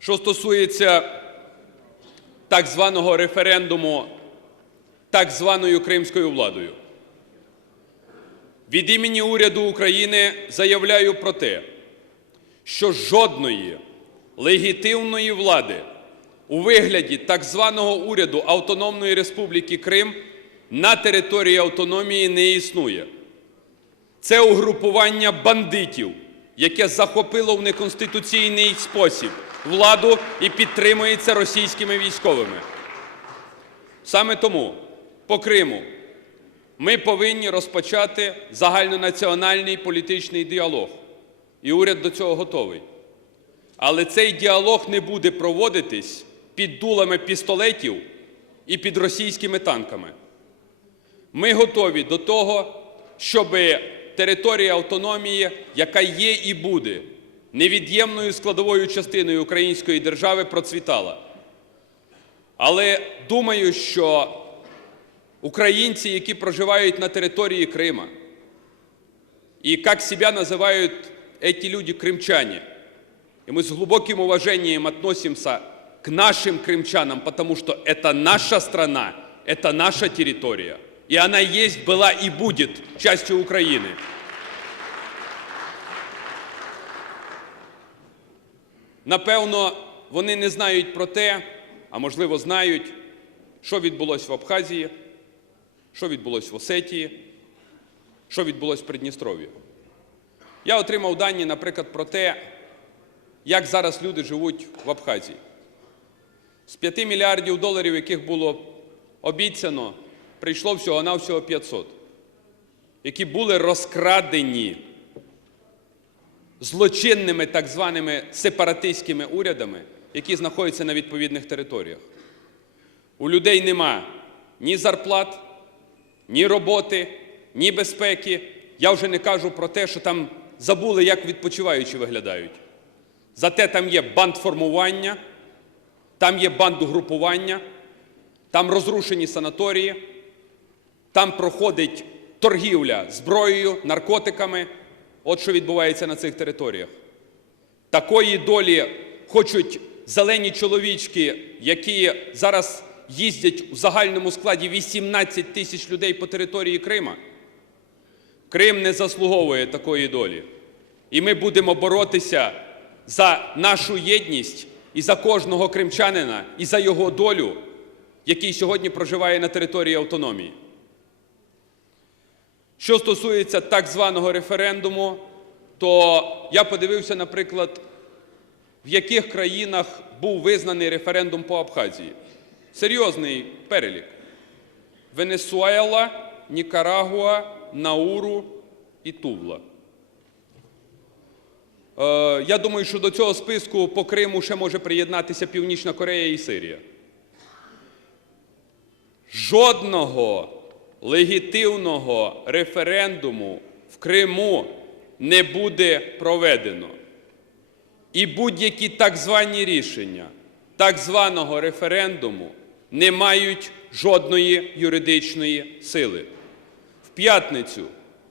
Що стосується так званого референдуму так званою кримською владою. Від імені уряду України заявляю про те, що жодної легітимної влади у вигляді так званого уряду Автономної Республіки Крим на території автономії не існує. Це угрупування бандитів, яке захопило в неконституційний спосіб владу і підтримується російськими військовими. Саме тому по Криму ми повинні розпочати загальнонаціональний політичний діалог. І уряд до цього готовий. Але цей діалог не буде проводитись під дулами пістолетів і під російськими танками. Ми готові до того, щоб територія автономії, яка є і буде невід'ємною складовою частиною української держави, процвітала. Але думаю, що українці, які проживають на території Крима, и как себя называют эти люди крымчане. И мы с глубоким уважением относимся к нашим крымчанам, потому что это наша страна, это наша территория. И она есть, была и будет частью Украины. Напевно, вони не знають про те, а можливо знають, що відбулося в Абхазії, що відбулося в Осетії, що відбулося в Придністров'ї. Я отримав дані, наприклад, про те, як зараз люди живуть в Абхазії. З 5 мільярдів доларів, яких було обіцяно, прийшло всього-навсього 500, які були розкрадені злочинними так званими сепаратистськими урядами, які знаходяться на відповідних територіях. У людей нема ні зарплат, ні роботи, ні безпеки. Я вже не кажу про те, що там забули, як відпочиваючі виглядають. Зате там є бандформування, там є бандугрупування, там розрушені санаторії, там проходить торгівля зброєю, наркотиками. От що відбувається на цих територіях. Такої долі хочуть зелені чоловічки, які зараз їздять у загальному складі 18 тисяч людей по території Крима. Крим не заслуговує такої долі. І ми будемо боротися за нашу єдність і за кожного кримчанина, і за його долю, який сьогодні проживає на території автономії. Що стосується так званого референдуму, то я подивився, наприклад, в яких країнах був визнаний референдум по Абхазії. Серйозний перелік: Венесуела, Нікарагуа, Науру і Тувла. Е, я думаю, що до цього списку по Криму ще може приєднатися Північна Корея і Сирія. Жодного легітимного референдуму в Криму не буде проведено. І будь-які так звані рішення так званого референдуму не мають жодної юридичної сили. В п'ятницю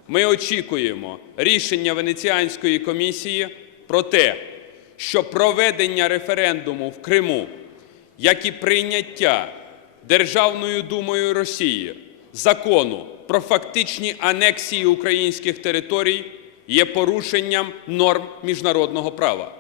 ми очікуємо рішення Венеціанської комісії про те, що проведення референдуму в Криму, як і прийняття Державною думою Росії закону про фактичні анексії українських територій є порушенням норм міжнародного права.